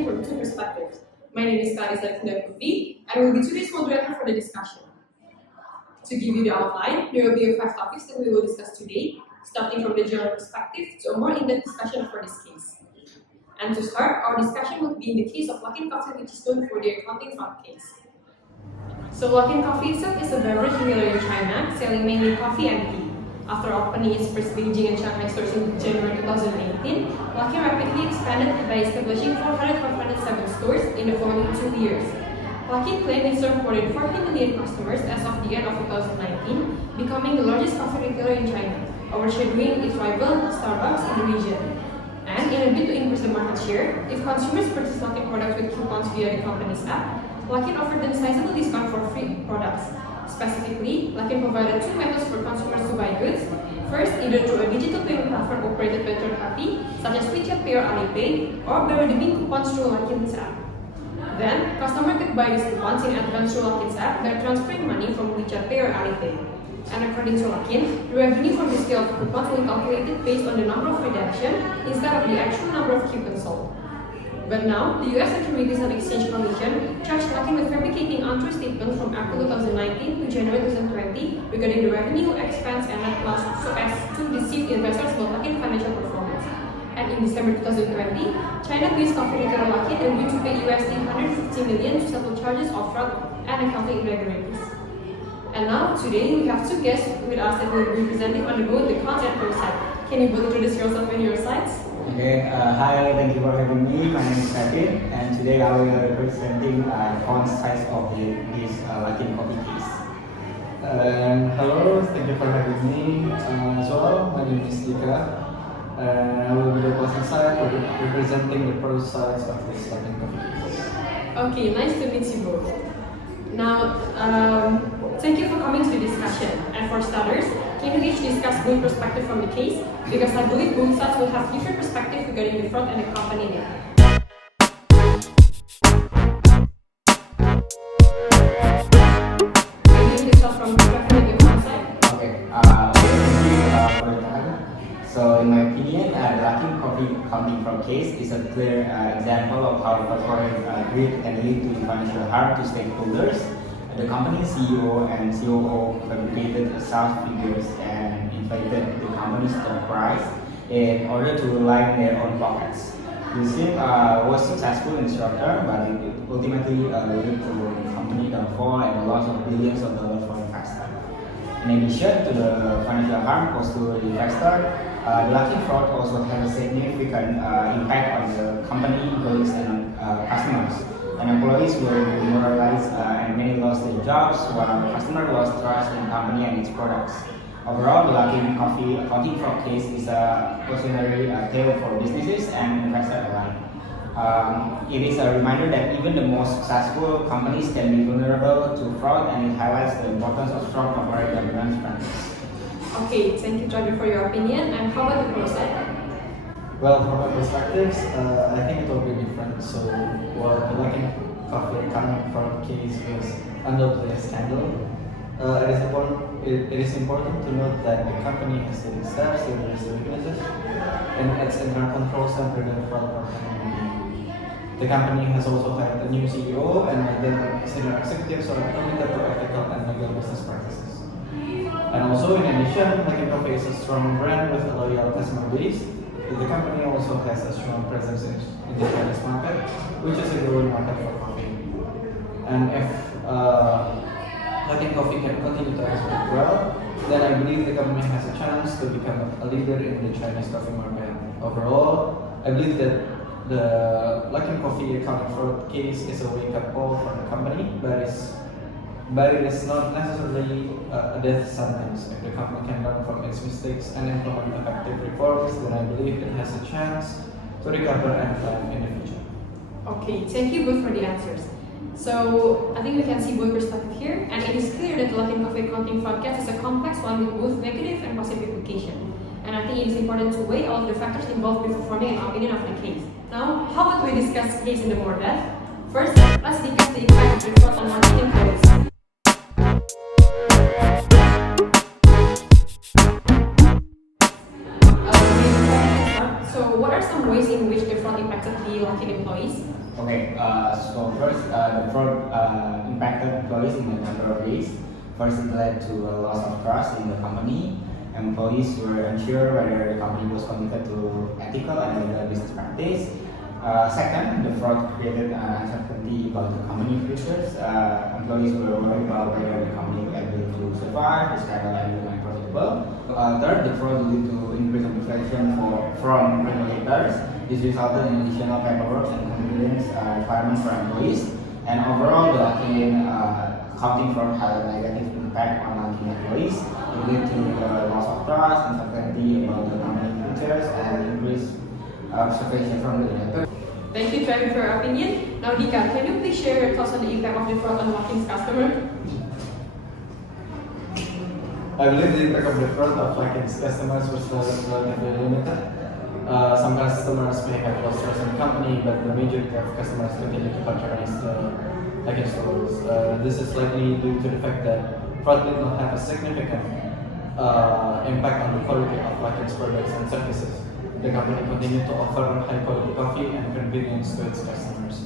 discussion from two perspectives. My name is Clarissa and Putri, and I will be today's moderator for the discussion. To give you the outline, there will be 5 topics that we will discuss today, starting from the general perspective to a more in-depth discussion for this case. And to start, our discussion will be in the case of Luckin Coffee, which is known for their accounting fraud case. So Luckin Coffee itself is a beverage retailer in China, selling mainly coffee and tea. After opening its first Beijing and Shanghai stores in January 2018, Luckin rapidly expanded by establishing 407 stores in the following 2 years. Luckin claimed it served more than 40 million customers as of the end of 2019, becoming the largest coffee retailer in China, overshadowing its rival Starbucks in the region. And in a bid to increase the market share, if consumers purchase Luckin products with coupons via the company's app, Luckin offered them sizable discount for free products. Specifically, Luckin provided 2 methods for consumers to buy goods. First, either through a digital payment platform operated by third party, such as WeChat Pay or Alipay, or by redeeming coupons through Luckin's app. Then, customers could buy these coupons in advance through Luckin's app by transferring money from WeChat Pay or Alipay. And according to Luckin, the revenue from the sale of coupons will be calculated based on the number of redemption instead of the actual number of coupons sold. But now, the US Securities and Exchange Commission charged Luckin with fabricating untrue statements from April 2019 to January 2020 regarding the revenue, expense, and net loss so as to deceive investors about Luckin's financial performance. And in December 2020, China-based coffee retailer Luckin agreed to pay USD 150 million to settle charges of fraud and accounting irregularities. And now, today, we have 2 guests with us that will be presenting on both the cons and pros side. Can you both introduce yourself and your sides? Okay, hi, thank you for having me. My name is Fabian, and today I will be presenting cons sides of this Luckin Coffee case. Hello, thank you for having me as well. My name is Dicka, and I will be the opposing side representing the pro sides of this Luckin Coffee case. Okay, nice to meet you both. Now, thank you for coming to the discussion. And for starters, can you each discuss both perspectives from the case? Because I believe both sides will have different perspectives regarding the fraud and the company name. Maybe we start from the front side. Okay, thank you for your time. So, in my opinion, the Luckin Coffee accounting fraud case is a clear example of how corporate greed can lead to financial harm to stakeholders. The company's CEO and COO fabricated false figures and inflated the company's stock price in order to line their own pockets. The scheme was successful in the short term, but it ultimately led to the company downfall and the loss of billions of dollars for investors. In addition to the financial harm caused to the investor, the Luckin fraud also had a significant impact on the company, employees, and customers. And employees were demoralized and many lost their jobs, while customers lost trust in the company and its products. Overall, the Luckin Coffee accounting fraud case is a cautionary tale for businesses and investors alike. It is a reminder that even the most successful companies can be vulnerable to fraud, and it highlights the importance of strong corporate governance practices. Okay, thank you, Trevyn, for your opinion. And how about the pro side? Well, from my perspectives, I think it will be different. So, while the Luckin Coffee accounting fraud case was undoubtedly a scandal, it is important to note that the company has taken steps to address the weaknesses and its internal controls and prevent fraud from happening. The company has also had a new CEO and then senior executives who are committed to ethical and legal business practices. And also, in addition, Luckin Coffee is a strong brand with a loyal customer base. The company also has a strong presence in the Chinese market, which is a growing market for coffee. And if Luckin Coffee can continue to expand well, then I believe the company has a chance to become a leader in the Chinese coffee market. Overall, I believe that the Luckin Coffee accounting fraud case is a wake-up call for the company, but it is not necessarily a death sentence. If the company can learn from its mistakes and implement effective reforms, then I believe it has a chance to recover and thrive in the future. Okay, thank you both for the answers. So, I think we can see both perspectives here, and it is clear that the Luckin Coffee accounting fraud case is a complex one with both negative and positive implication. And I think it is important to weigh all of the factors involved before forming an opinion of the case. Now, how about we discuss the case in more depth? First, let's discuss the impact of the fraud on Luckin employees. So, what are some ways in which the fraud impacts affected the Luckin employees? Okay, so first, the fraud impacted employees in a number of ways. First, it led to a loss of trust in the company. Employees were unsure whether the company was committed to ethical and legal business practice. Second, the fraud created uncertainty about the company futures. Employees were worried about whether the company would be able to survive, the scandal and remain profitable. Third, the fraud led to increased obligation from regulators. This resulted in additional paperwork and compliance requirements for employees. And overall, the Luckin accounting fraud had a negative impact on Luckin employees. It led to loss of trust, uncertainty about the company futures, and increased observation from the regulator. Thank you, Trevyn, for your opinion. Now, Dicka, can you please share your thoughts on the impact of the fraud on Luckin's customer? I believe the impact of the fraud of Luckin's customers was relatively limited. Some customers may have lost trust in the company, but the majority of customers continue to patronize the Luckin stores. This is likely due to the fact that fraud did not have a significant impact on the quality of Luckin's products and services. The company continued to offer high quality coffee and convenience to its customers.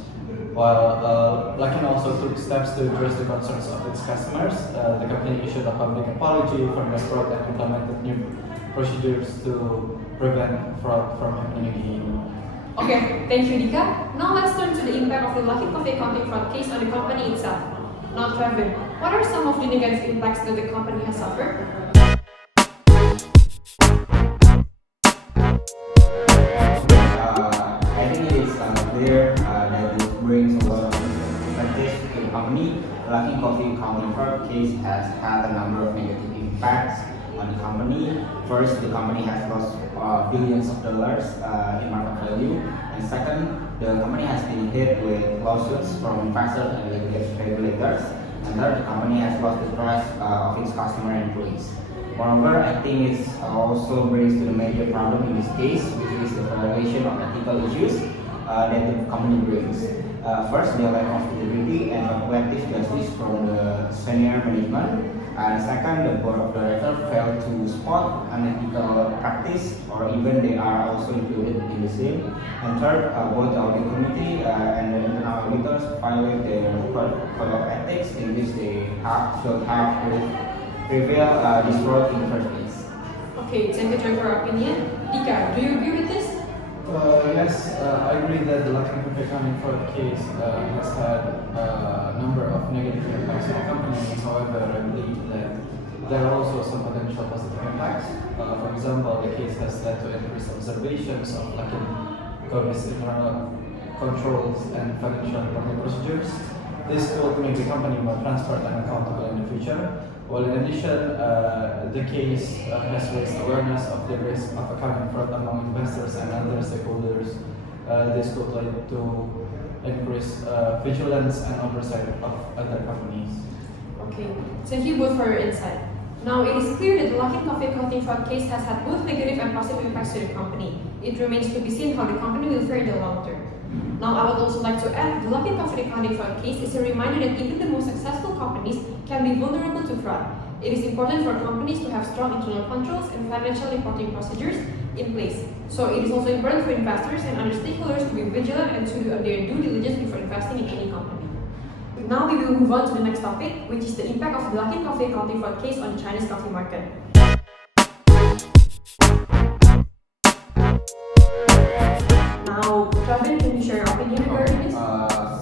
While Luckin also took steps to address the concerns of its customers, the company issued a public apology for the fraud and implemented new procedures to prevent fraud from happening again. Okay, thank you, Dicka. Now let's turn to the impact of the Luckin coffee accounting fraud case on the company itself. Now, Trevyn, what are some of the negative impacts that the company has suffered? I think it is clear that this brings a lot of advantage to the company. Luckin Coffee accounting fraud case has had a number of negative impacts on the company. First, the company has lost billions of dollars in market value. And second, the company has been hit with lawsuits from investors and regulators. And third, the company has lost the trust of its customer and employees. Moreover, I think it also brings to the major problem in this case, which is the violation of ethical issues that the company brings. First, the lack of integrity and collective justice from the senior management. And second, the board of directors failed to spot unethical practice, or even they are also included in the same. And third, both the audit committee and the internal auditors violate their code of ethics, in which they should have prevail this fraud in the first place. Okay, thank you, Trevyn, for your opinion. Dicka, do you agree with this? Yes, I agree that the Luckin coffee accounting fraud case has had a number of negative impacts on the company. However, I believe that there are also some potential positive impacts. For example, the case has led to increased observations of Luckin coffee's internal controls and financial reporting procedures. This could make the company more transparent and accountable in the future. Well, in addition, the case has raised awareness of the risk of accounting fraud among investors and other stakeholders. This could lead to increased vigilance and oversight of other companies. Okay, thank you both for your insight. Now, it is clear that the Luckin coffee accounting fraud case has had both negative and positive impacts to the company. It remains to be seen how the company will fare in the long term. Now, I would also like to add, the Luckin coffee accounting fraud case is a reminder that even the most successful companies can be vulnerable to fraud. It is important for companies to have strong internal controls and financial reporting procedures in place. So it is also important for investors and other stakeholders to be vigilant and to do their due diligence before investing in any company. Now we will move on to the next topic, which is the impact of the Luckin coffee accounting fraud case on the Chinese coffee market. Now, Trevyn, can you share your opinion regarding this?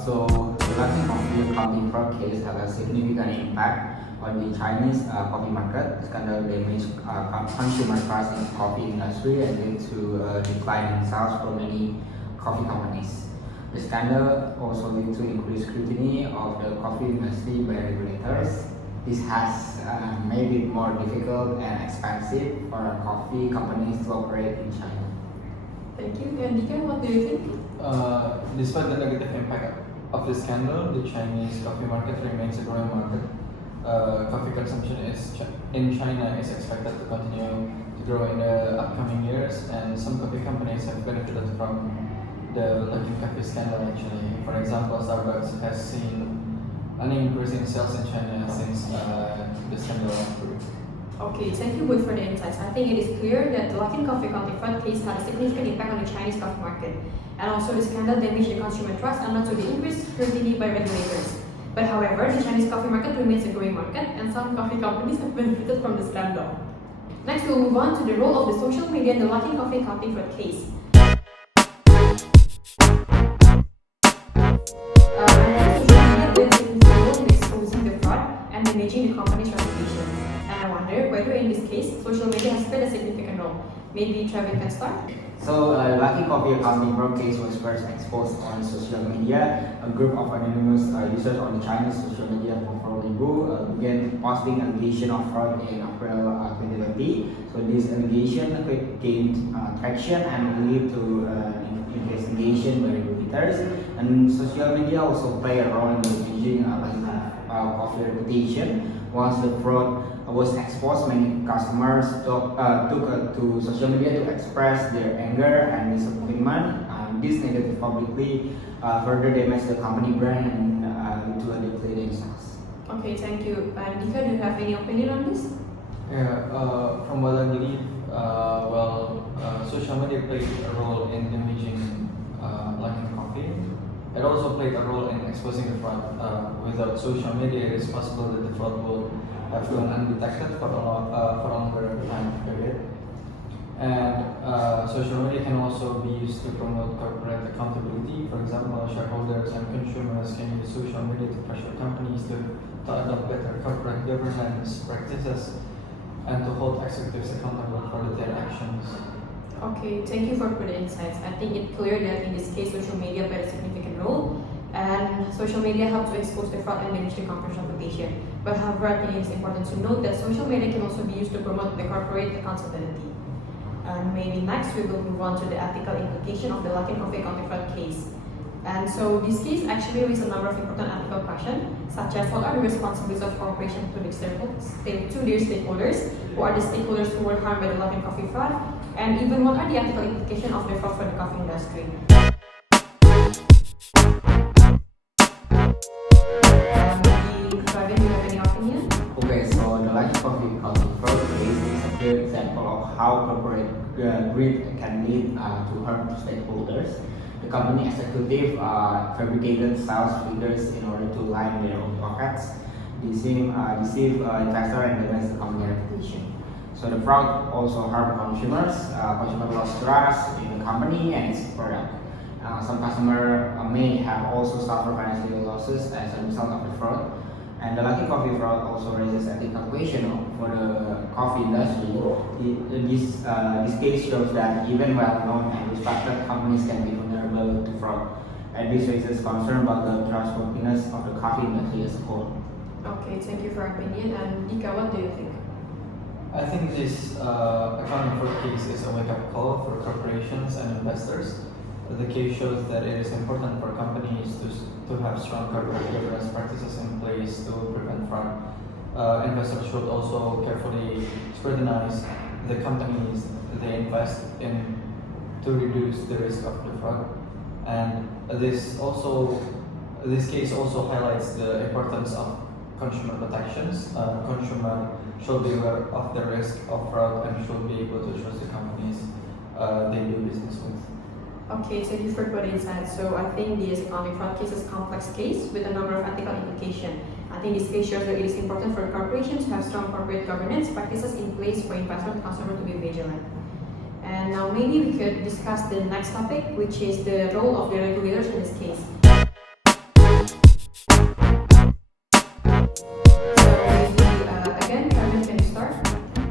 So, the Luckin coffee accounting fraud case had a significant impact on the Chinese coffee market. The scandal damaged consumer trust in the coffee industry and led to a decline in sales for many coffee companies. The scandal also led to increased scrutiny of the coffee industry by regulators. This has made it more difficult and expensive for coffee companies to operate in China. Thank you. And Dicka, what do you think? Despite the negative impact of the scandal, the Chinese coffee market remains a growing market. Coffee consumption in China is expected to continue to grow in the upcoming years, and some coffee companies have benefited from the Luckin coffee scandal actually. For example, Starbucks has seen an increase in sales in China since the scandal went through. Okay, thank you both for the insights. I think it is clear that the Luckin Coffee accounting fraud case had a significant impact on the Chinese coffee market, and also the scandal damaged the consumer trust and led to the increased scrutiny by regulators. But however, the Chinese coffee market remains a growing market, and some coffee companies have benefited from the scandal. Next, we'll move on to the role of the social media in the Luckin Coffee accounting fraud case. Social media played a significant role in exposing the fraud and managing the company's reputation. And I wonder whether in this case, social media has played a significant role. Maybe Trevyn can start? So, Lucky Coffee accounting fraud case was first exposed on social media. A group of anonymous users on the Chinese social media platform Weibo began posting allegation of fraud in April 2020. So, this allegation gained traction and led to investigation by regulators. And social media also play a role in managing Lucky Coffee reputation. Once the fraud was exposed, many customers took to social media to express their anger and disappointment. This negative publicly further damaged the company brand and to a decline in sales. Okay, thank you. And Dicka, do you have any opinion on this? Yeah, from what I believe, social media played a role in damaging Luckin Coffee. It also played a role in exposing the fraud. Without social media, it is possible that the fraud will have gone undetected for a longer time period. And social media can also be used to promote corporate accountability. For example, shareholders and consumers can use social media to pressure companies to adopt better corporate governance practices and to hold executives accountable for their actions. Okay, thank you for the insights. I think it's clear that in this case, social media played a significant role, and social media helped to expose the fraud and manage the company's reputation. But however, I think it's important to note that social media can also be used to promote the corporate accountability. And maybe next we will move on to the ethical implication of the Luckin Coffee accounting fraud case. And so this case actually raises a number of important ethical questions, such as what are the responsibilities of corporations to their stakeholders, who are the stakeholders who were harmed by the Luckin Coffee fraud, and even what are the ethical implications of the fraud for the coffee industry. Fabian, do you have any opinion? Okay, so the Luckin Coffee accounting fraud case is a clear example of how corporate greed can lead to harm to stakeholders. The company executive fabricated sales figures in order to line their own pockets, deceive investor and damage the company reputation. So the fraud also harmed consumers. Consumers lost trust in the company and its product. Some customers may have also suffered financial losses as a result of the fraud. And the Luckin Coffee fraud also raises ethical question for the coffee industry. This case shows that even well-known and respected companies can be vulnerable to fraud. And this raises concern about the trustworthiness of the coffee industry as a whole. Okay, thank you for your opinion. And Dicka, what do you think? I think this accounting fraud case is a wake-up call for corporations and investors. The case shows that it is important for companies to have strong corporate governance practices in place to prevent fraud. Investors should also carefully scrutinize the companies they invest in to reduce the risk of the fraud. And this case also highlights the importance of consumer protections. Consumer should be aware of the risk of fraud and should be able to trust the companies they do business with. Okay, thank you for the insight. So I think this accounting fraud case is a complex case with a number of ethical implications. I think this case shows that it is important for corporations to have strong corporate governance practices in place for investors and consumers to be vigilant. And now maybe we could discuss the next topic, which is the role of the regulators in this case. So maybe again, Fabian, can you start?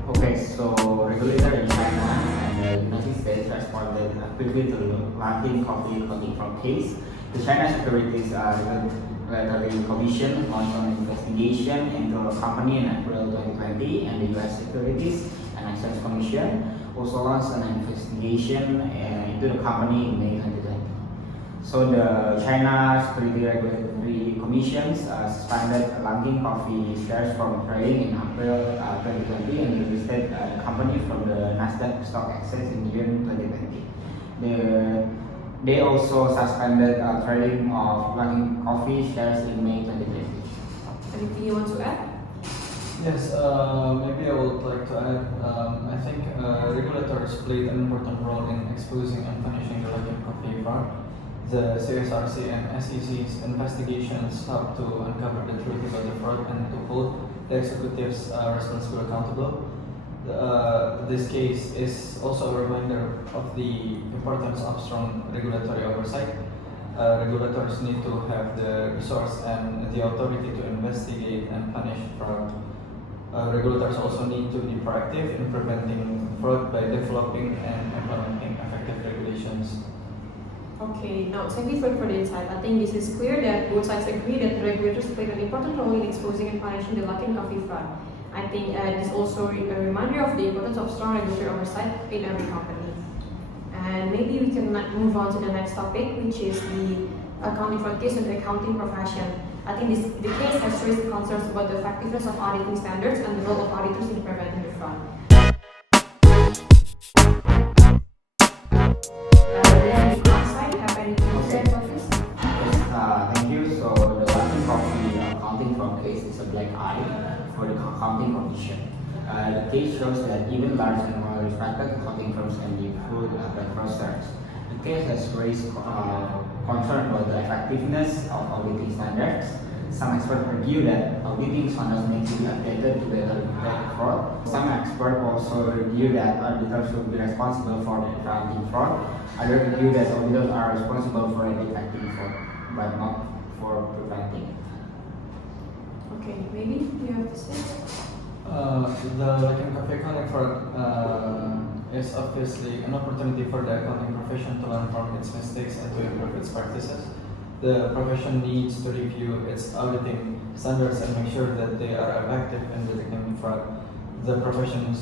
Okay, so regulator in China and the United States responded quickly to the Luckin Coffee accounting fraud case. The China Securities Regulatory Commission launched an investigation into the company in April 2020, and the U.S. Securities and Exchange Commission also launched an investigation into the company in May 2020. So the China Securities Regulatory Commission suspended Luckin Coffee shares from trading in April 2020 and listed the company from the Nasdaq Stock Exchange in June 2020. They also suspended trading of Luckin Coffee shares in May 2020. Anything you want to add? Yes, maybe I would like to add. I think regulators played an important role in exposing and punishing the Luckin Coffee fraud. The CSRC and SEC's investigations helped to uncover the truth about the fraud and to hold the executives responsible accountable. This case is also a reminder of the importance of strong regulatory oversight. Regulators need to have the resource and the authority to investigate and punish fraud. Regulators also need to be proactive in preventing fraud by developing and implementing effective regulations. Okay, now thank you for the insight. I think this is clear that both sides agree that the regulators played an important role in exposing and punishing the Luckin Coffee fraud. I think this is also a reminder of the importance of strong regulatory oversight in every company. And maybe we can move on to the next topic, which is the accounting fraud case in the accounting profession. I think the case has raised concerns about the effectiveness of auditing standards and the role of auditors in preventing the fraud. Have anything to say about this? Yes, thank you. So the Luckin Coffee accounting fraud case is a black eye for the accounting profession. The case shows that even large and well-respected accounting firms can be fooled by fraudsters. The case has raised concern about the effectiveness of auditing standards. Some experts argue that auditing standards need to be updated to better detect fraud. Some experts also argue that auditors should be responsible for preventing fraud. Others argue that auditors are responsible for detecting fraud, but not for preventing it. Okay, maybe you have to say. The Luckin Coffee accounting fraud is obviously an opportunity for the accounting profession to learn from its mistakes and to improve its practices. The profession needs to review its auditing standards and make sure that they are effective in detecting fraud. The profession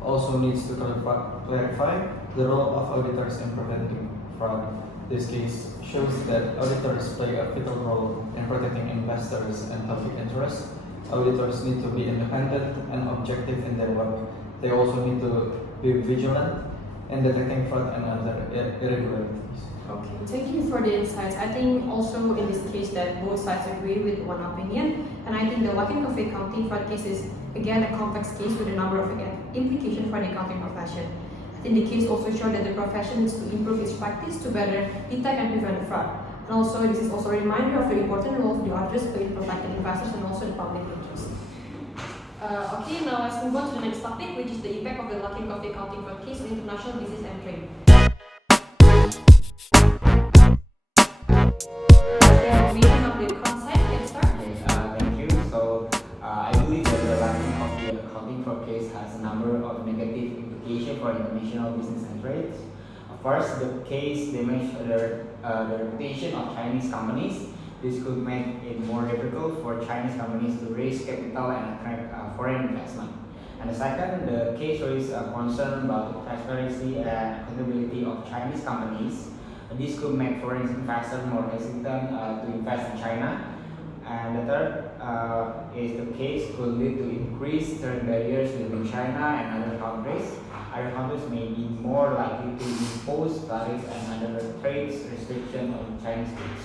also needs to clarify the role of auditors in preventing fraud. This case shows that auditors play a vital role in protecting investors and public interests. Auditors need to be independent and objective in their work. They also need to be vigilant in detecting fraud and other irregularities. Okay, thank you for the insights. I think also in this case that both sides agree with one opinion, and I think the Luckin Coffee accounting fraud case is again a complex case with a number of implications for the accounting profession. I think the case also showed that the profession needs to improve its practice to better detect and prevent fraud. And also, this is also a reminder of the important role of the auditors play in protecting investors and also the public interest. Okay, now let's move on to the next topic, which is the impact of the Luckin Coffee accounting fraud case on international business and trade. Thank you. So I believe that the Luckin Coffee accounting fraud case has a number of negative implications for international business and trade. First, the case damaged the reputation of Chinese companies. This could make it more difficult for Chinese companies to raise capital and attract foreign investment. And the second, the case raised a concern about the transparency and accountability of Chinese companies. This could make foreign investors more hesitant to invest in China. And the third is the case could lead to increased trade barriers between China and other countries. Other countries may be more likely to impose tariffs and other trade restrictions on Chinese goods.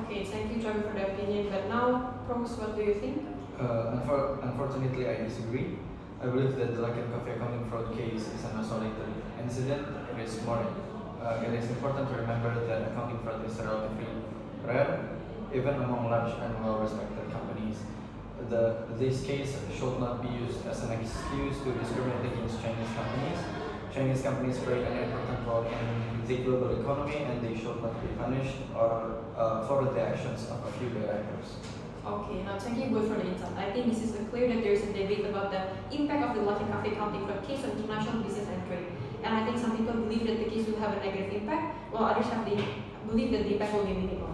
Okay, thank you, Trevyn, for the opinion. But now, Pros, what do you think? Unfortunately, I disagree. I believe that the Luckin Coffee accounting fraud case is an isolated incident with more. It is important to remember that accounting fraud is relatively rare, even among large and well-respected companies. This case should not be used as an excuse to discriminate against Chinese companies. Chinese companies play an important role in the global economy, and they should not be punished or for the actions of a few directors. Okay, now thank you both for the insight. I think this is clear that there is a debate about the impact of the Luckin Coffee accounting fraud case on international business and trade. And I think some people believe that the case will have a negative impact, while others believe that the impact will be minimal.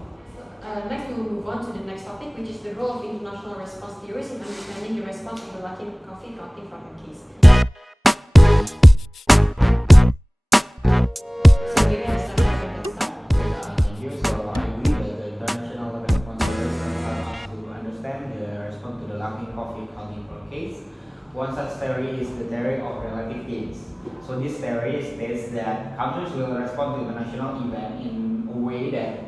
Next, we will move on to the next topic, which is the role of international response theories in understanding the response of the Luckin Coffee accounting fraud case. So, maybe I start. Thank you. So I believe that the international response theories can help us to understand the response to the Luckin Coffee accounting fraud case. One such theory is the theory of relative gains. So this theory states that countries will respond to international event in a way that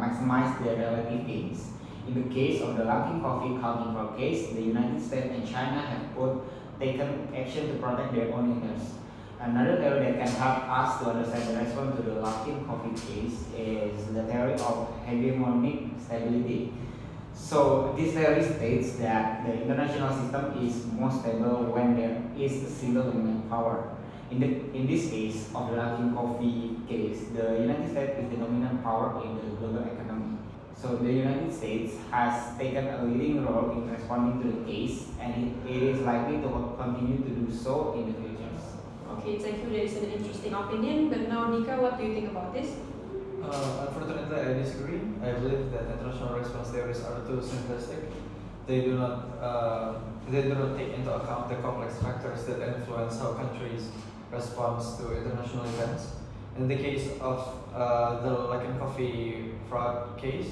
maximize their relative gains. In the case of the Luckin Coffee counting fraud case, the United States and China have both taken action to protect their own interests. Another theory that can help us to understand the response to the Luckin Coffee case is the theory of hegemonic stability. So this theory states that the international system is most stable when there is a single dominant power. In this case of the Luckin Coffee case, the United States is the dominant power in the global economy. So the United States has taken a leading role in responding to the case, and it is likely to continue to do so in the future. Okay, thank you. That is an interesting opinion. But now, Dicka, what do you think about this? Unfortunately, I disagree. I believe that international response theories are too simplistic. They do not take into account the complex factors that influence how countries respond to international events. In the case of the Luckin Coffee fraud case,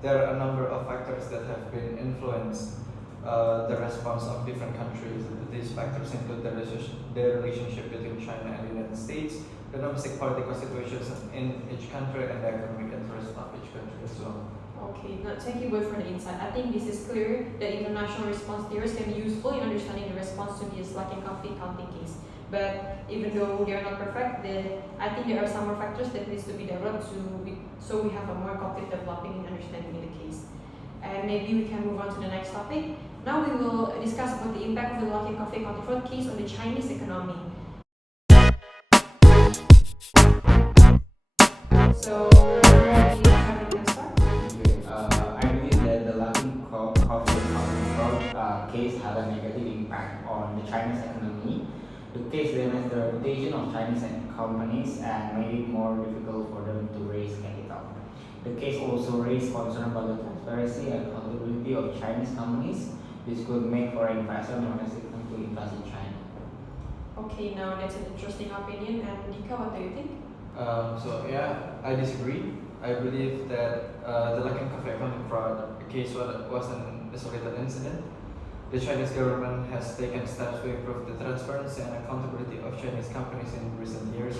there are a number of factors that have been influenced the response of different countries. These factors include the relationship between China and the United States, the domestic political situations in each country, and the economic interest of each country as well. Okay, now thank you both for the insight. I think this is clear that international response theories can be useful in understanding the response to this Luckin Coffee counting case. But even though they are not perfect, I think there are some more factors that needs to be developed so we have a more complete developing and understanding in the case. And maybe we can move on to the next topic. Now we will discuss about the impact of the Luckin Coffee counting fraud case on the Chinese economy. So, Trevyn can start. I believe that the Luckin Coffee counting fraud case had a negative impact on the Chinese economy. The case damaged the reputation of Chinese companies and made it more difficult for them to raise capital. The case also raised concern about the transparency and accountability of Chinese companies. This could make foreign investors more hesitant to invest in China. Okay, now that's an interesting opinion. And Dicka, what do you think? I disagree. I believe that the Luckin Coffee accounting fraud case was an isolated incident. The Chinese government has taken steps to improve the transparency and accountability of Chinese companies in recent years.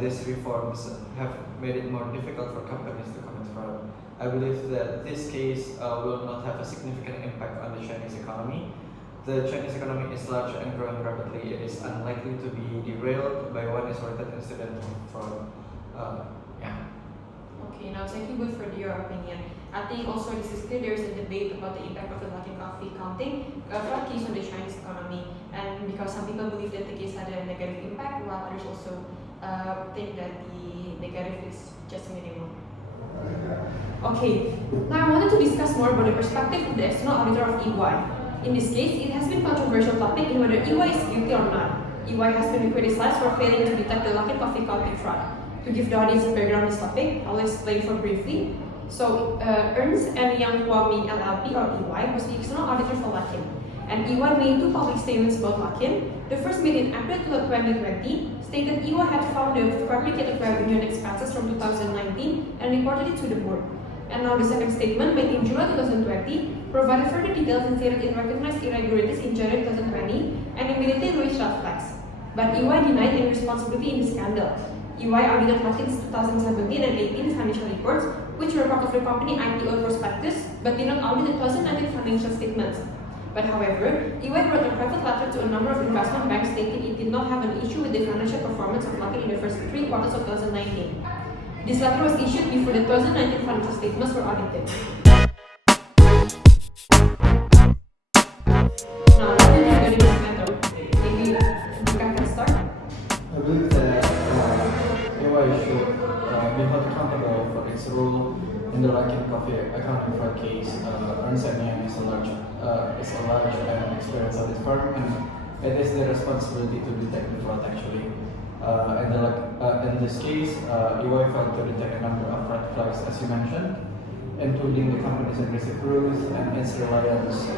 These reforms have made it more difficult for companies to commit fraud. I believe that this case will not have a significant impact on the Chinese economy. The Chinese economy is large and growing rapidly. It is unlikely to be derailed by one isolated incident of fraud. Okay, now thank you both for your opinion. I think also this is clear there is a debate about the impact of the Luckin Coffee counting fraud case on the Chinese economy, and because some people believe that the case had a negative impact, while others also think that the negative is just minimal. Okay, now I wanted to discuss more about the perspective of the external auditor of EY. In this case, it has been a controversial topic in whether EY is guilty or not. EY has been criticized for failing to detect the Luckin Coffee counting fraud. To give the audience background on this topic, I'll explain for briefly. So, Ernst & Young Kwame LLP or EY was the external auditor for Luckin. And EY made two public statements about Luckin. The first made in April 2020 stated EY had found the fabricated revenue and expenses from 2019 and reported it to the board. And now the second statement made in July 2020 provided further details and stated it recognized irregularities in January 2020 and immediately raised red flags. But EY denied any responsibility in the scandal. EY audited Luckin's 2017 and 18 financial reports, which were part of the company IPO prospectus, but did not audit the 2019 financial statements. But however, EY wrote a private letter to a number of investment banks stating it did not have an issue with the financial performance of Luckin in the first 3 quarters of 2019. This letter was issued before the 2019 financial statements were audited. Now, what do you think regarding this matter? Maybe Dicka can start? I believe that EY should be held accountable for its role in the Luckin Coffee accounting fraud case. Ernst & Young is a large and experienced audit firm, and it is their responsibility to detect the fraud actually. In this case, EY failed to detect a number of red flags, as you mentioned, including the company's aggressive growth and its reliance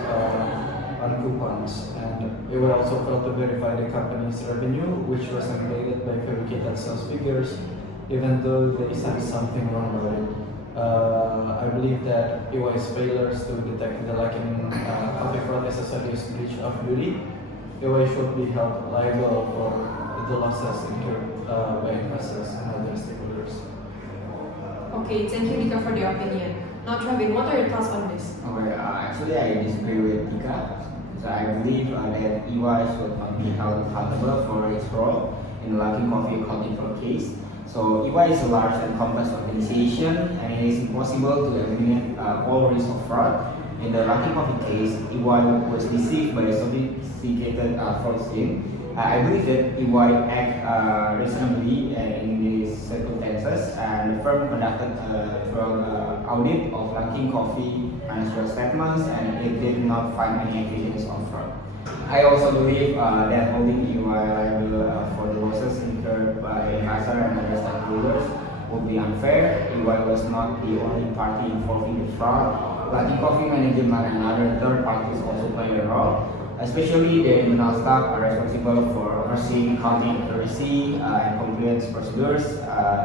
on coupons. And EY also failed to verify the company's revenue, which was inflated by fabricated sales figures, even though they said something wrong about it. I believe that EY's failures to detect the Luckin Coffee fraud is a serious breach of duty. EY should be held liable for the losses incurred by investors and other stakeholders. Okay, thank you, Dicka, for the opinion. Now, Trevyn, what are your thoughts on this? Okay, actually, I disagree with Dicka. So I believe that EY should not be held accountable for its role in the Luckin Coffee accounting fraud case. So EY is a large and complex organization, and it is impossible to eliminate all risk of fraud. In the Luckin Coffee case, EY was deceived by a sophisticated fraud scheme. I believe that EY acted reasonably in these circumstances, and the firm conducted a thorough audit of Luckin Coffee financial statements, and it did not find any evidence of fraud. I also believe that holding EY liable for the losses incurred by Faryas and other stakeholders would be unfair. EY was not the only party involved in the fraud. Luckin Coffee management and other third parties also play a role. Especially the internal staff are responsible for overseeing accounting accuracy and compliance procedures.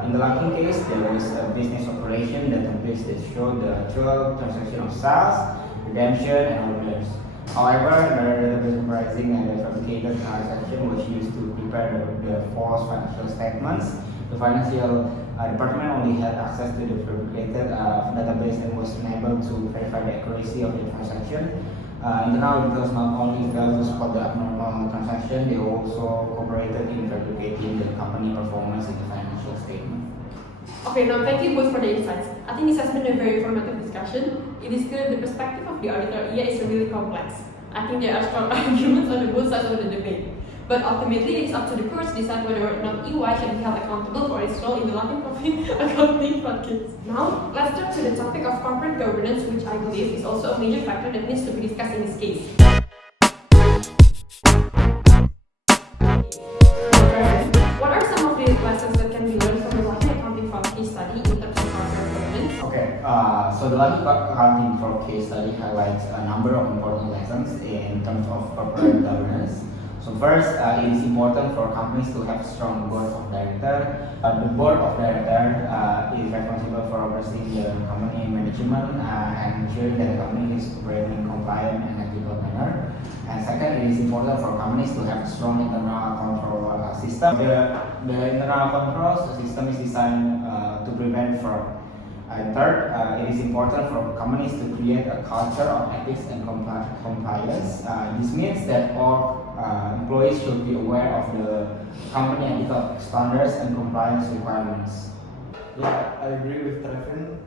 In the Luckin case, there was a business operation database that showed the actual transaction of sales, redemption, and orders. However, the database comprising a fabricated transaction was used to prepare the false financial statements. The financial department only had access to the fabricated database and was unable to verify the accuracy of the transaction. Internal auditors not only failed to spot the abnormal transaction, they also cooperated in fabricating the company performance in the financial statement. Okay, now thank you both for the insights. I think this has been a very informative discussion. It is clear the perspective of the auditor here is really complex. I think there are strong arguments on the both sides of the debate. But ultimately, it is up to the courts to decide whether or not EY should be held accountable for its role in the Luckin Coffee accounting fraud case. Now, let's turn to the topic of corporate governance, which I believe is also a major factor that needs to be discussed in this case. What are some of the lessons that can be learned from the Luckin accounting fraud case study in terms of corporate governance? Okay, so the Luckin accounting fraud case study highlights a number of important lessons in terms of corporate governance. So first, it is important for companies to have a strong board of directors. The board of directors is responsible for overseeing the company management and ensuring that the company is operating in compliant and ethical manner. And second, it is important for companies to have a strong internal control system. The internal control system is designed to prevent fraud. And third, it is important for companies to create a culture of ethics and compliance. This means that all employees should be aware of the company ethical standards and compliance requirements. Yeah, I agree with Trevyn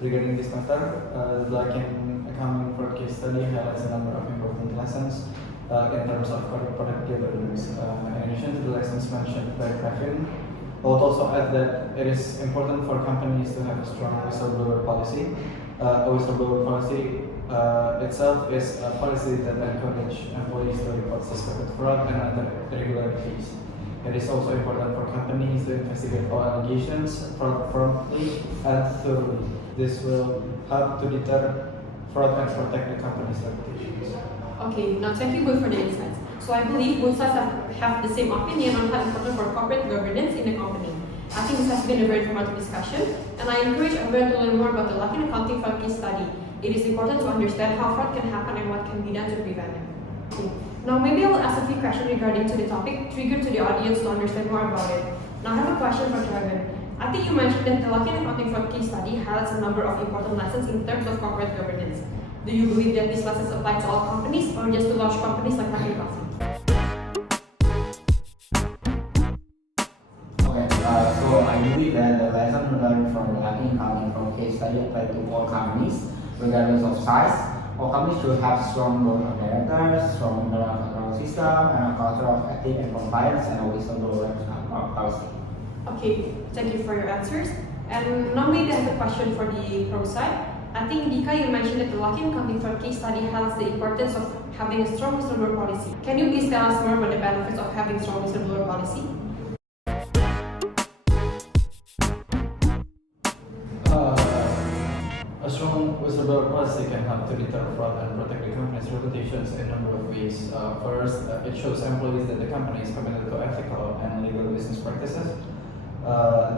regarding this matter. The Luckin accounting fraud case study highlights a number of important lessons in terms of corporate governance. In addition to the lessons mentioned by Trevyn, I would also add that it is important for companies to have a strong whistleblower policy. A whistleblower policy itself is a policy that encourages employees to report suspected fraud and other irregularities. It is also important for companies to investigate all allegations promptly and thoroughly. This will help to deter fraud and protect the company's reputation. Okay, now thank you both for the insights. So I believe both sides have the same opinion on how important for corporate governance in the company. I think this has been a very informative discussion, and I encourage everyone to learn more about the Luckin accounting fraud case study. It is important to understand how fraud can happen and what can be done to prevent it. Okay. Now maybe I will ask a few questions regarding to the topic, triggered to the audience to understand more about it. Now I have a question for Trevyn. I think you mentioned that the Luckin accounting fraud case study highlights a number of important lessons in terms of corporate governance. Do you believe that these lessons apply to all companies or just to large companies like Luckin Coffee? So I believe that the lesson learned from the Luckin accounting fraud case study apply to all companies, regardless of size. All companies should have strong board of directors, strong internal control system, and a culture of ethics and compliance, and a whistleblower policy. Okay, thank you for your answers. And now maybe I have a question for the pro side. I think Dicka, you mentioned that the Luckin accounting fraud case study highlights the importance of having a strong whistleblower policy. Can you please tell us more about the benefits of having strong whistleblower policy? A strong whistleblower policy can help to deter fraud and protect the company's reputations in a number of ways. First, it shows employees that the company is committed to ethical and legal business practices.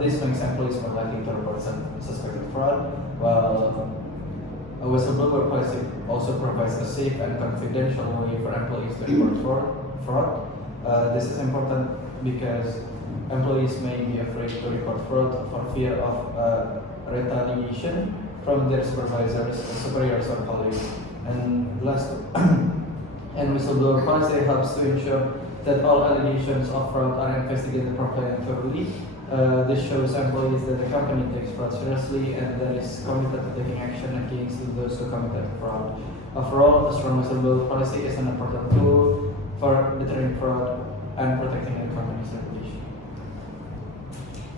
This makes employees more likely to report suspected fraud, while a whistleblower policy also provides a safe and confidential way for employees to report fraud. This is important because employees may be afraid to report fraud for fear of retaliation from their supervisors, superiors, or colleagues. And last, and whistleblower policy helps to ensure that all allegations of fraud are investigated properly and thoroughly. This shows employees that the company takes fraud seriously and that is committed to taking action against those who committed fraud. Overall, a strong whistleblower policy is an important tool for deterring fraud and protecting the company's reputation.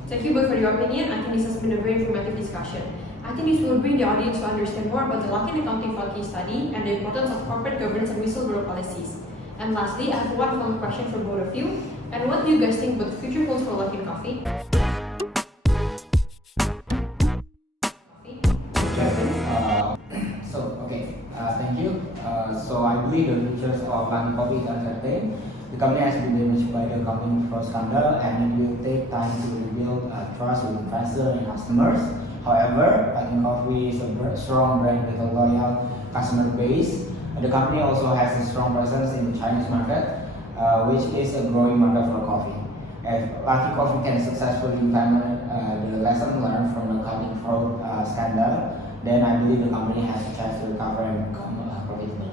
Thank you both for your opinion. I think this has been a very informative discussion. I think this will bring the audience to understand more about the Luckin accounting fraud case study and the importance of corporate governance and whistleblower policies. And lastly, I have one final question for both of you. And what do you guys think about the future goals for Luckin Coffee? Thank you. So I believe the futures of Luckin Coffee is uncertain. The company has been damaged by the accounting fraud scandal, and it will take time to rebuild trust with investors and customers. However, Luckin Coffee is a strong brand with a loyal customer base. The company also has a strong presence in the Chinese market, which is a growing market for coffee. If Luckin Coffee can successfully implement the lesson learned from the accounting fraud scandal, then I believe the company has a chance to recover and become profitable.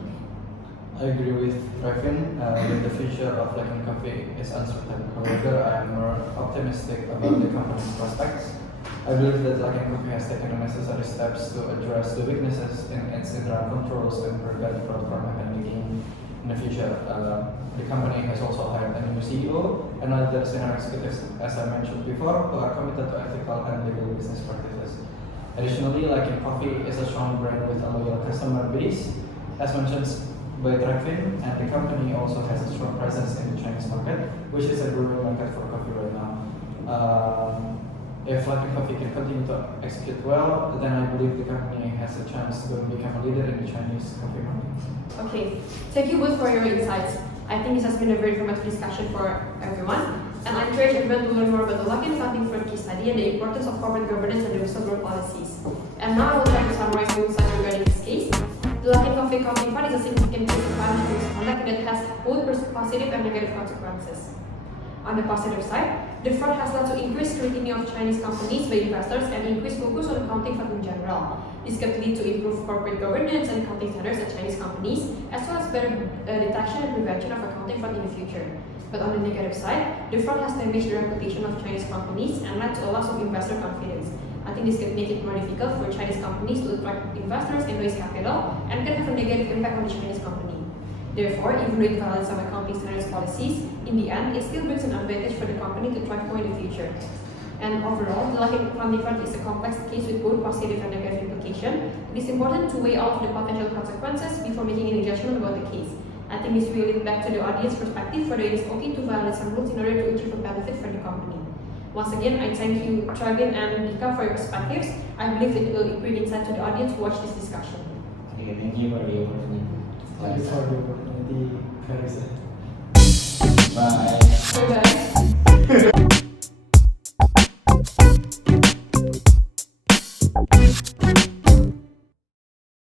I agree with Trevyn that the future of Luckin Coffee is uncertain. However, I am more optimistic about the company's prospects. I believe that Luckin Coffee has taken the necessary steps to address the weaknesses in its internal controls and prevent fraud from happening again in the future. The company has also hired a new CEO and other senior executives, as I mentioned before, who are committed to ethical and legal business practices. Additionally, Luckin Coffee is a strong brand with a loyal customer base, as mentioned by Trevyn, and the company also has a strong presence in the Chinese market, which is a growing market for coffee right now. If Luckin Coffee can continue to execute well, then I believe the company has a chance to become a leader in the Chinese coffee market. Okay, thank you both for your insights. I think this has been a very informative discussion for everyone. And I encourage everyone to learn more about the Luckin accounting fraud case study and the importance of corporate governance and the whistleblower policies. And now I will try to summarize the insights regarding this case. The Luckin Coffee accounting fraud is a significant case of financial misconduct that has both positive and negative consequences. On the positive side, the fraud has led to increased scrutiny of Chinese companies by investors and increased focus on accounting fraud in general. This could lead to improved corporate governance and accounting standards at Chinese companies, as well as better detection and prevention of accounting fraud in the future. But on the negative side, the fraud has damaged the reputation of Chinese companies and led to a loss of investor confidence. I think this could make it more difficult for Chinese companies to attract investors and raise capital, and can have a negative impact on the Chinese company. Therefore, even though it violates some accounting standards policies, in the end, it still brings an advantage for the company to thrive more in the future. And overall, the Luckin accounting fraud is a complex case with both positive and negative implications. It is important to weigh all of the potential consequences before making any judgment about the case. I think this will lead back to the audience perspective whether it is okay to violate some rules in order to achieve a benefit for the company. Once again, I thank you, Trevyn and Dicka, for your perspectives. I believe it will bring insight to the audience who watch this discussion. Okay, thank you for the opportunity. Thank you for the opportunity, Clarissa. Bye. Bye-bye.